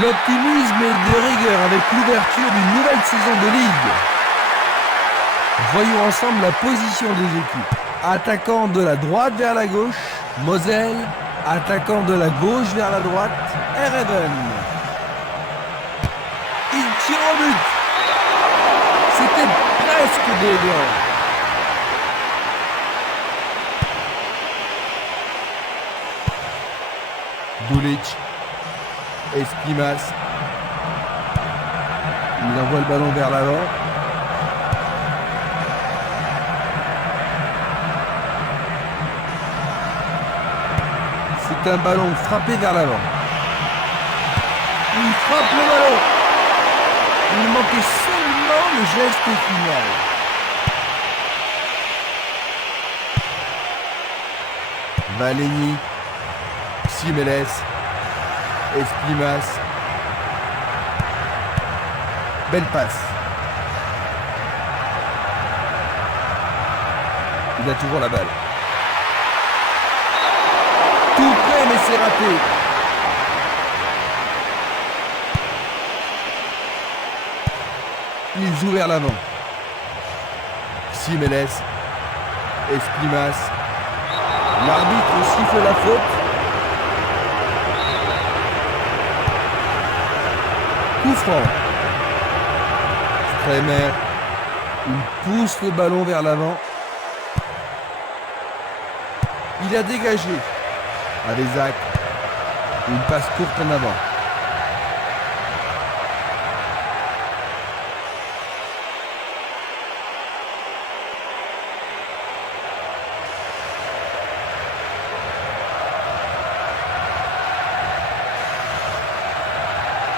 L'optimisme est de rigueur avec l'ouverture d'une nouvelle saison de Ligue. Voyons ensemble la position des équipes. Attaquant de la droite vers la gauche, Moselle. Attaquant de la gauche vers la droite, Ereven. Il tire au but. C'était presque déviant. Dulic. Esquimas. Il envoie le ballon vers l'avant. C'est un ballon frappé vers l'avant. Il frappe le ballon. Il manquait seulement le geste final. Valeni. Simeles. Esquimas. Belle passe. Il a toujours la balle. Tout près, mais c'est raté. Il joue vers l'avant. Simeles. Esquimas. L'arbitre siffle la faute. Coup franc. Kremer. Il pousse le ballon vers l'avant. Il a dégagé. Avezac. Une passe courte en avant.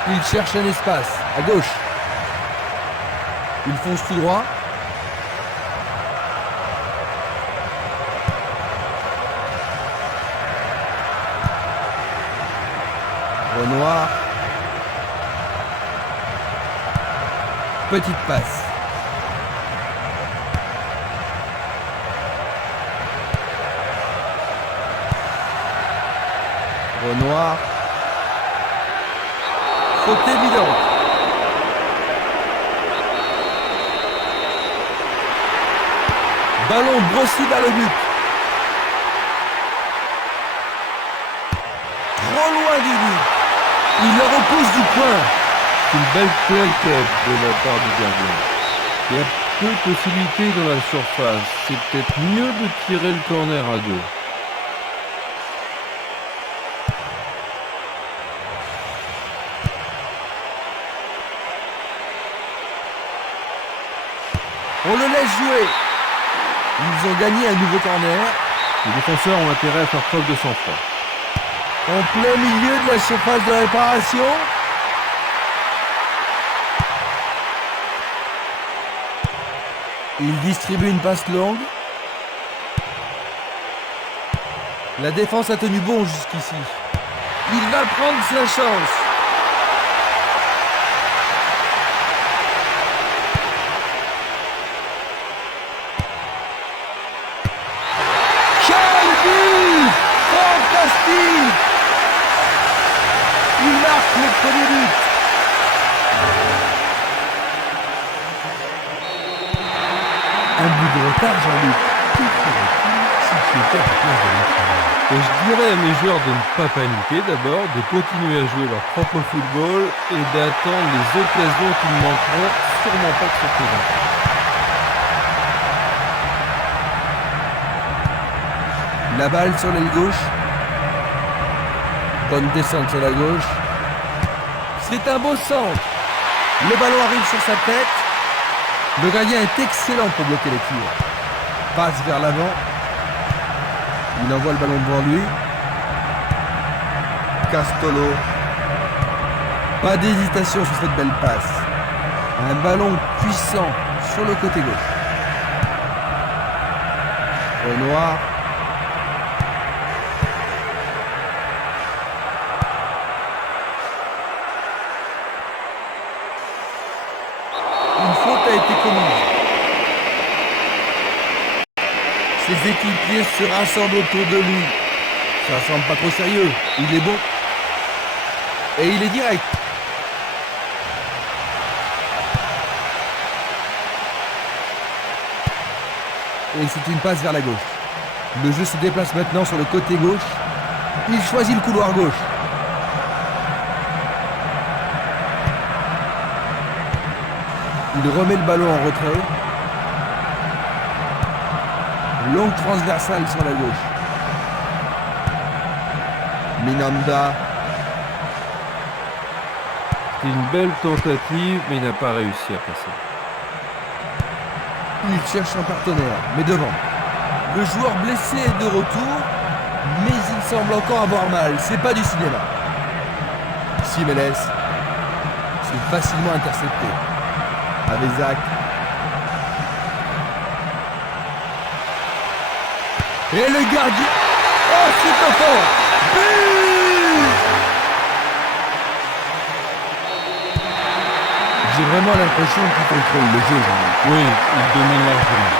Il cherche un espace, à gauche. Il fonce tout droit. Renoir. Petite passe. Renoir. Faute évidente. Ballon brossé vers le but. Trop loin du but. Il le repousse du coin. Une belle plaquette de la part du gardien. Il y a peu de possibilités dans la surface. C'est peut-être mieux de tirer le corner à deux. On le laisse jouer. Ils ont gagné un nouveau corner. Les défenseurs ont intérêt à faire preuve de sang-froid. En plein milieu de la surface de réparation. Il distribue une passe longue. La défense a tenu bon jusqu'ici. Il va prendre sa chance. Quel but! Fantastique! Il marque le premier but. Un but de retard, Jean-Luc. Que ferais-tu si tu étais à la place de l'entraîneur? Et je dirais à mes joueurs de ne pas paniquer d'abord, de continuer à jouer leur propre football et d'attendre les occasions qui ne manqueront sûrement pas de se présenter. La balle sur l'aile gauche. Bonne descente sur la gauche. C'est un beau centre. Le ballon arrive sur sa tête. Le gardien est excellent pour bloquer les tirs. Passe vers l'avant. Il envoie le ballon devant lui. Castolo. Pas d'hésitation sur cette belle passe. Un ballon puissant sur le côté gauche. Renoir. Une faute a été commise. Ses équipiers se rassemblent autour de lui. Ça semble pas trop sérieux. Il est bon. Et il est direct. Et c'est une passe vers la gauche. Le jeu se déplace maintenant sur le côté gauche. Il choisit le couloir gauche. Il remet le ballon en retrait. Longue transversale sur la gauche. Minanda. C'est une belle tentative, mais il n'a pas réussi à passer. Il cherche un partenaire, mais devant. Le joueur blessé est de retour, mais il semble encore avoir mal. C'est pas du cinéma. Simeles. C'est facilement intercepté. Avezac. Et le gardien. Oh, c'est un fort. But! J'ai vraiment l'impression qu'il contrôle le jeu. Oui, il domine largement.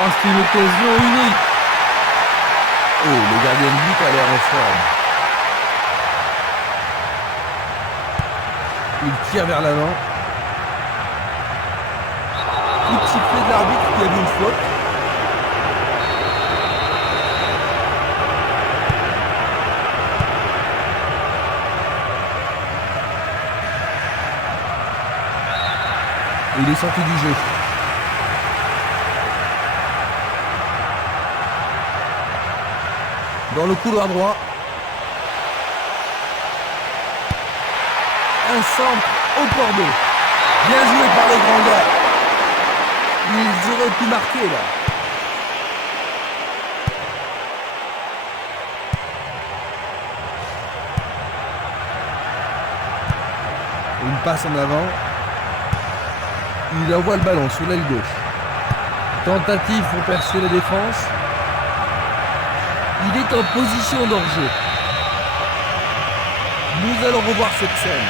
Oh, c'est une occasion unique. Oh, le gardien de but a l'air en forme. Il tire vers l'avant. Coup de sifflet de l'arbitre qui a vu une faute. Il est sorti du jeu. Dans le couloir droit. Un centre au cordeau. Bien joué par les grands gars. Ils auraient pu marquer là. Une passe en avant. Il envoie le ballon sur l'aile gauche. Tentative pour percer la défense. Il est en position d'hors-jeu. Nous allons revoir cette scène.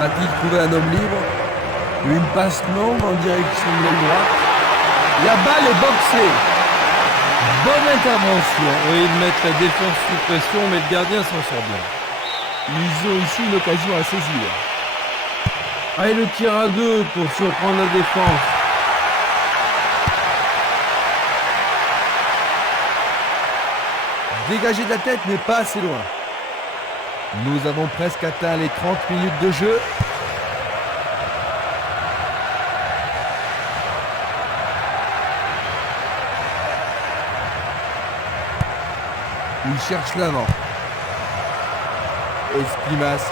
Va-t-il trouver un homme libre? Une passe longue en direction de l'aile droite. La balle est boxée. Bonne intervention. Oui, ils mettent la défense sous pression, mais le gardien s'en sort bien. Ils ont ici une occasion à saisir. Ah, et le tir à deux pour surprendre la défense. Dégagé de la tête, mais pas assez loin. Nous avons presque atteint les 30 minutes de jeu. Il cherche l'avant. Espimas.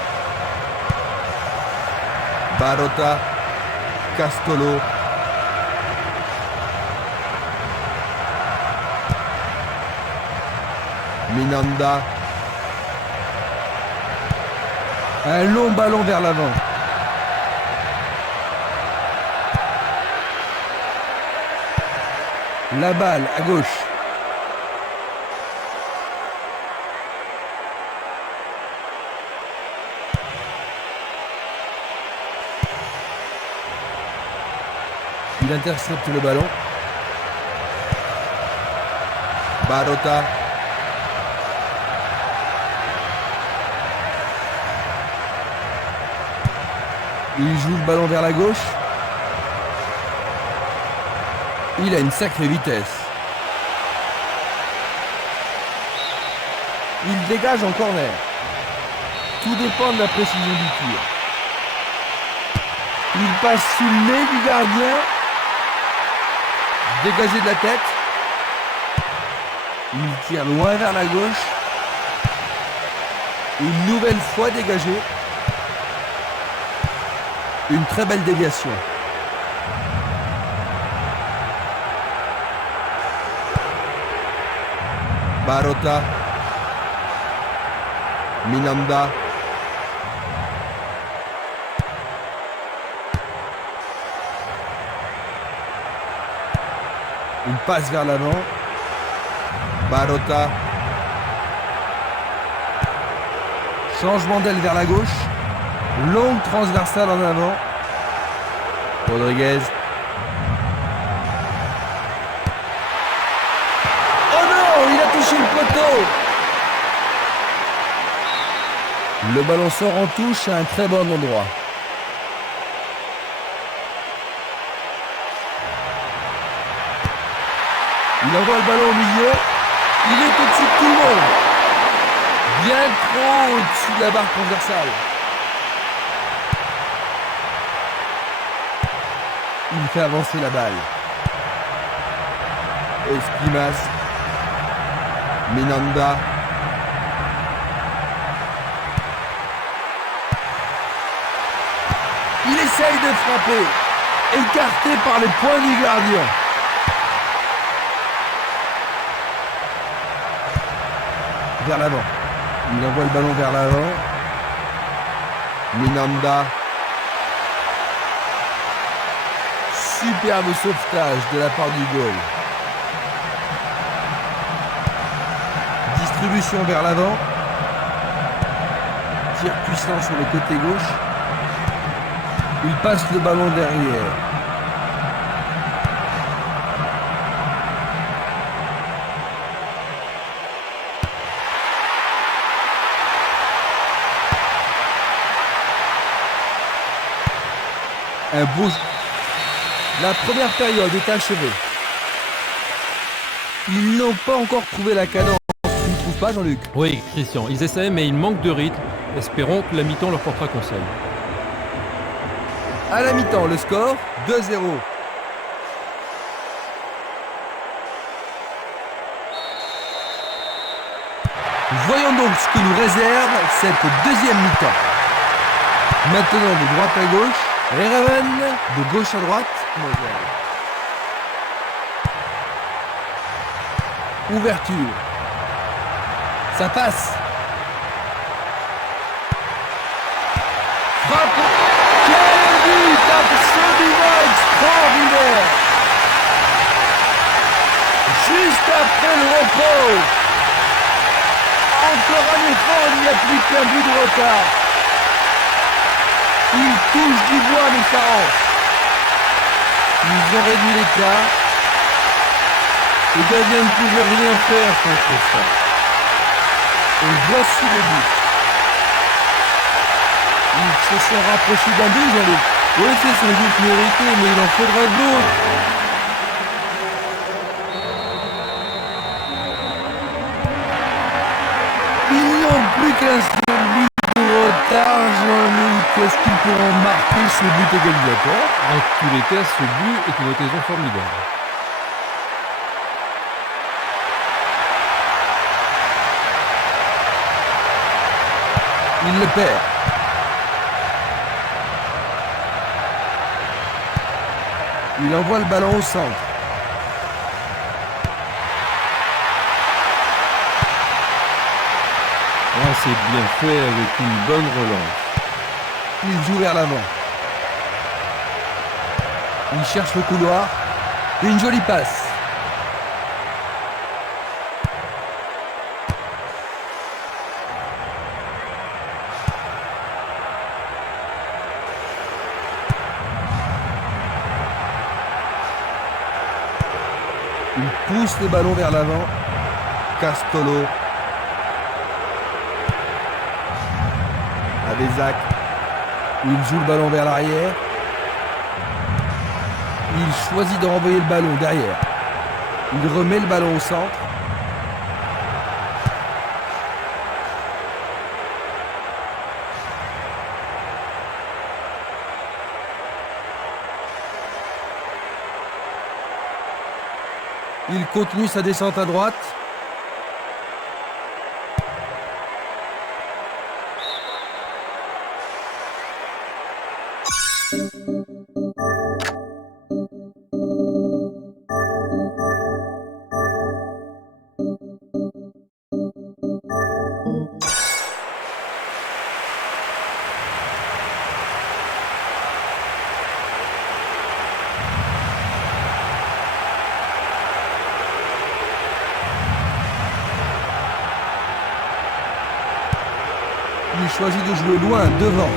Barota. Castolo. Minanda. Un long ballon vers l'avant. La balle à gauche. Il intercepte le ballon. Barota. Il joue le ballon vers la gauche. Il a une sacrée vitesse. Il dégage en corner. Tout dépend de la précision du tir. Il passe sous le nez du gardien. Dégagé de la tête. Il tire loin vers la gauche. Une nouvelle fois dégagé. Une très belle déviation. Barota. Minanda. Une passe vers l'avant. Barota. Changement d'aile vers la gauche. Longue transversale en avant. Rodriguez. Oh Ronaldo. Le ballon sort en touche à un très bon endroit. Il envoie le ballon au milieu. Il est au-dessus de tout le monde. Bien trop au-dessus de la barre transversale. Il fait avancer la balle. Esquimas. Minanda. Il essaye de frapper. Écarté par les poings du gardien. Vers l'avant. Il envoie le ballon vers l'avant. Minanda. Superbe sauvetage de la part du goal. Distribution vers l'avant. Tir puissant sur le côté gauche. Il passe le ballon derrière. Un beau... La première période est achevée. Ils n'ont pas encore trouvé la cadence. Tu ne trouves pas, Jean-Luc? Oui, Christian, ils essaient, mais ils manquent de rythme. Espérons que la mi-temps leur portera conseil. À la mi-temps, le score 2-0. Voyons donc ce que nous réserve cette deuxième mi-temps. Maintenant de droite à gauche, Reraven, de gauche à droite, Moselle. Ouverture. Ça passe. Frappe. Quel but absolument extraordinaire. Juste après le repos. Encore un effort, il n'y a plus qu'un but de retard. Il touche du bois, mais ça rentre. Ils ont réduit l'écart. Le gardien ne pouvait rien faire contre ça. Et voici le but. Ils se sont rapprochés d'un but, Jean-Luc. Oui, c'est sans doute mérité, mais il en faudra d'autres. Ils n'ont plus qu'un seul but de retard, Jean-Luc. Est-ce qu'ils pourront marquer ce but égalisateur? En tous les cas, ce but est une occasion formidable. Il le perd. Il envoie le ballon au centre. Ah, c'est bien fait avec une bonne relance. Il joue vers l'avant. Il cherche le couloir. Une jolie passe. Il pousse le ballon vers l'avant. Castolo. Avezac. Il joue le ballon vers l'arrière. Il choisit de renvoyer le ballon derrière. Il remet le ballon au centre. Il continue sa descente à droite. Il choisit de jouer loin, devant.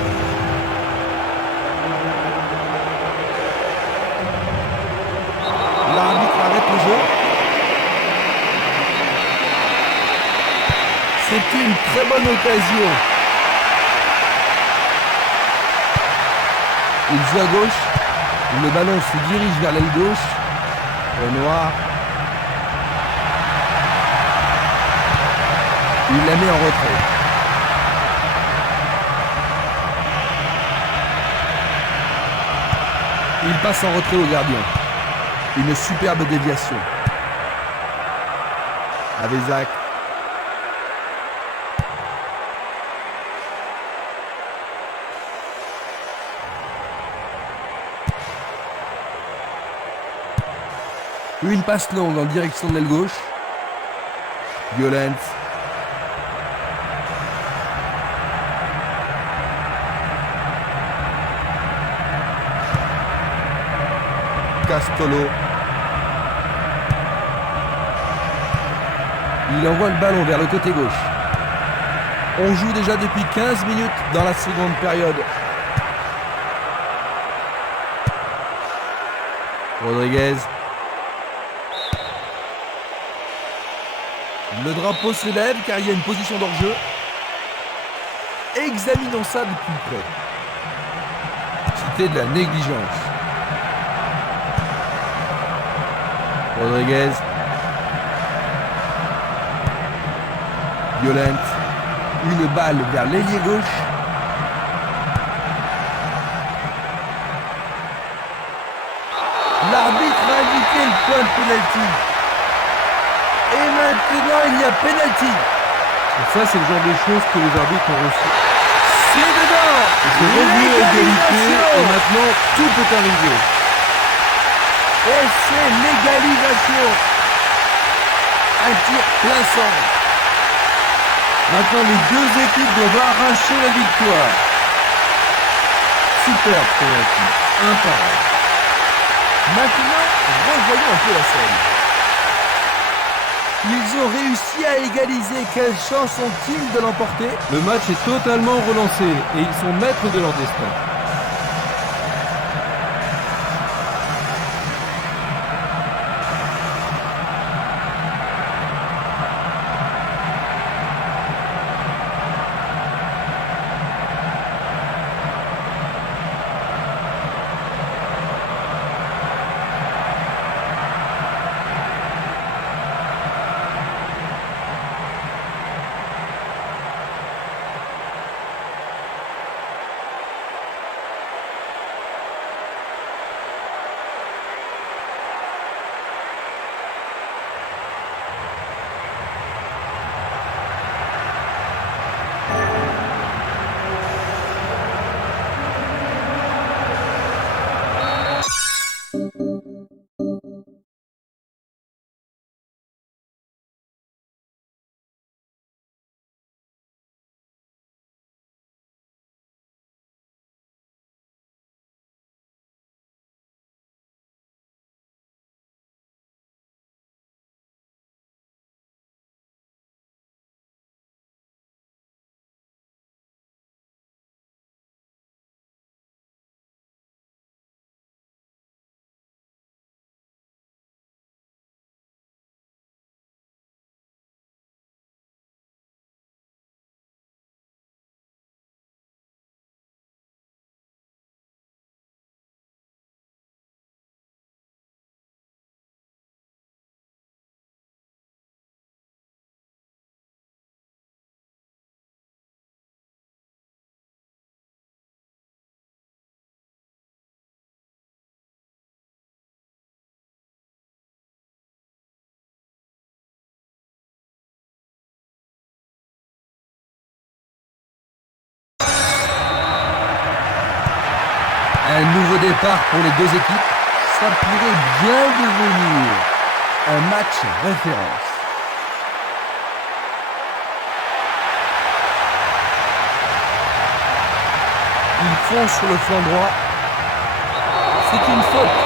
L'arbitre arrête le jeu. C'est une très bonne occasion. Il joue à gauche. Le ballon se dirige vers l'aile gauche. Renoir. Il la met en retrait. Il passe en retrait au gardien. Une superbe déviation. Avezac. Une passe longue en direction de l'aile gauche. Violence. Castolo. Il envoie le ballon vers le côté gauche. On joue déjà depuis 15 minutes dans la seconde période. Rodriguez. Le drapeau se lève car il y a une position d'hors-jeu. Examinons ça de plus près. C'était de la négligence. Rodriguez. Violent. Une balle vers l'ailier gauche. L'arbitre a indiqué le point de pénalty. Et maintenant, il y a pénalty. Et ça, c'est le genre de choses que les arbitres ont reçu. C'est dedans. C'est revenu à égalité et maintenant, tout peut arriver. Et c'est l'égalisation. Un tir plein centre. Maintenant, les deux équipes doivent arracher la victoire. Superbe penalty. Imparable. Maintenant, revoyons un peu la scène. Ils ont réussi à égaliser. Quelle chance ont-ils de l'emporter? Le match est totalement relancé et ils sont maîtres de leur destin. Un nouveau départ pour les deux équipes. Ça pourrait bien devenir un match référence. Ils font sur le flanc droit. C'est une faute.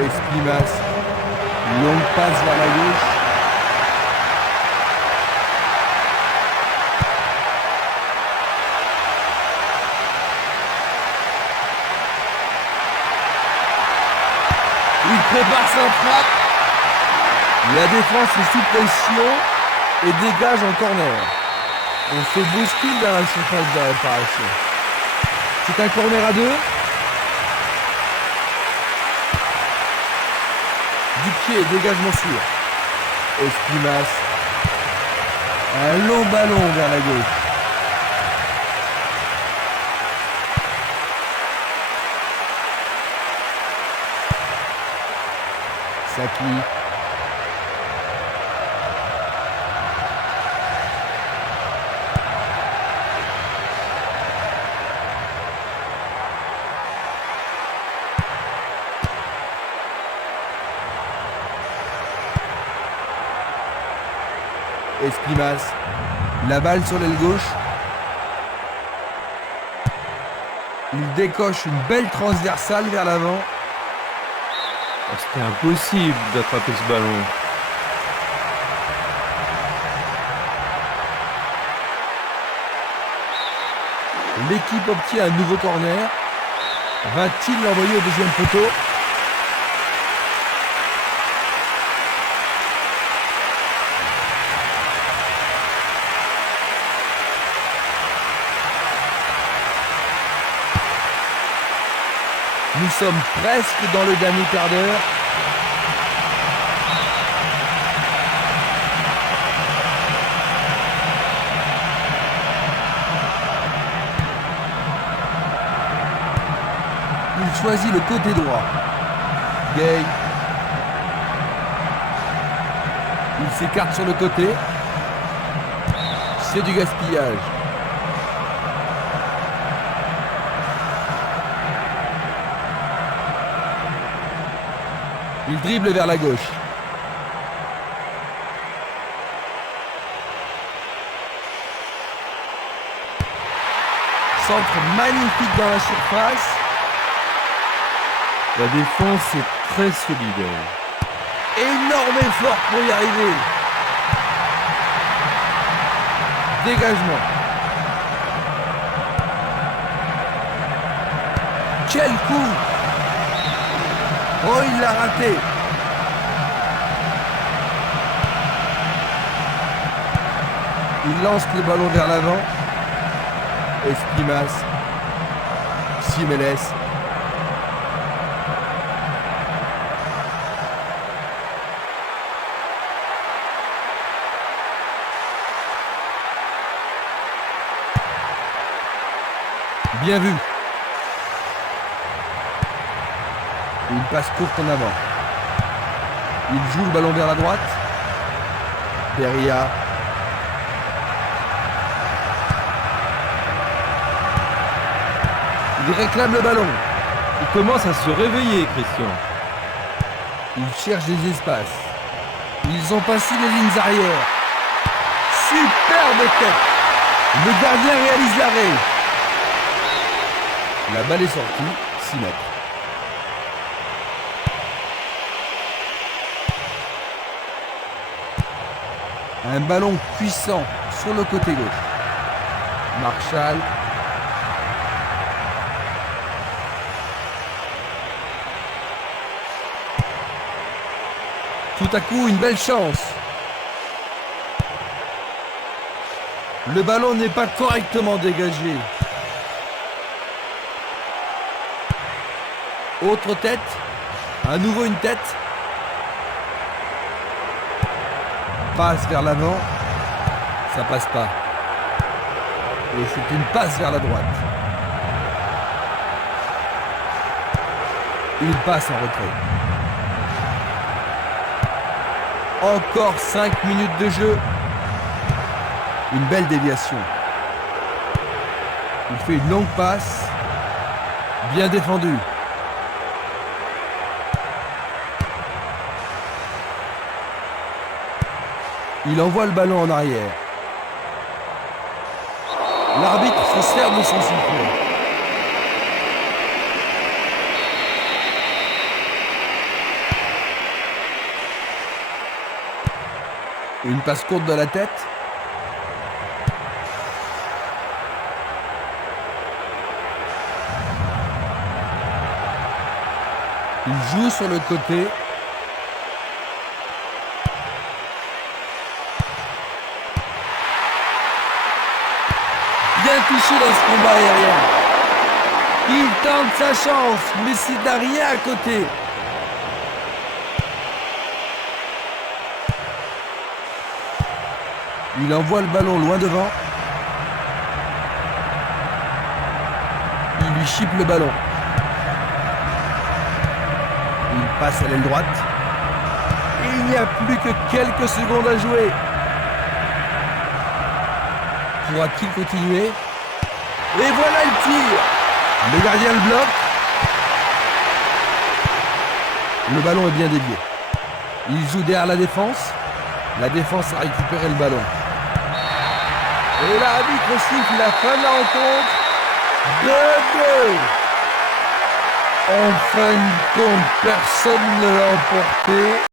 Esquimas. Longue passe vers la gauche. Il prépare sa frappe. La défense est sous pression et dégage en corner. On se bouscule dans la surface de réparation. C'est un corner à 2. Du pied, dégagement sûr. Esquimas. Un long ballon vers la gauche. Saki. Esquimas. La balle sur l'aile gauche. Il décoche une belle transversale vers l'avant. C'était impossible d'attraper ce ballon. L'équipe obtient un nouveau corner. Va-t-il l'envoyer au deuxième poteau? Nous sommes presque dans le dernier quart d'heure. Il choisit le côté droit. Gay. Il s'écarte sur le côté. C'est du gaspillage. Il dribble vers la gauche. Centre magnifique dans la surface. La défense est très solide. Énorme effort pour y arriver. Dégagement. Quel coup! Oh, il l'a raté. Il lance le ballon vers l'avant. Esquimas. Simeles. Bien vu. Une passe courte en avant. Il joue le ballon vers la droite. Peria. Il réclame le ballon. Il commence à se réveiller, Christian. Il cherche des espaces. Ils ont passé les lignes arrière. Superbe tête. Le gardien réalise l'arrêt. La balle est sortie. 6 mètres. Un ballon puissant sur le côté gauche. Marshall. Tout à coup, une belle chance. Le ballon n'est pas correctement dégagé. Autre tête. À nouveau une tête. Passe vers l'avant. Ça passe pas. Et c'est une passe vers la droite. Il passe en retrait. Encore 5 minutes de jeu. Une belle déviation. Il fait une longue passe. Bien défendu. Il envoie le ballon en arrière. L'arbitre se sert de son sifflet. Une passe courte de la tête. Il joue sur le côté. Bien touché dans ce combat aérien. Il tente sa chance, mais s'il n'a rien à côté. Il envoie le ballon loin devant. Il lui chipe le ballon. Il passe à l'aile droite. Et il n'y a plus que quelques secondes à jouer. Pourra-t-il continuer? Et voilà le tir. Le gardien le bloque. Le ballon est bien dévié. Il joue derrière la défense. La défense a récupéré le ballon. Et l'arbitre siffle la fin de la rencontre. 2-2. En fin de compte, personne ne l'a emporté.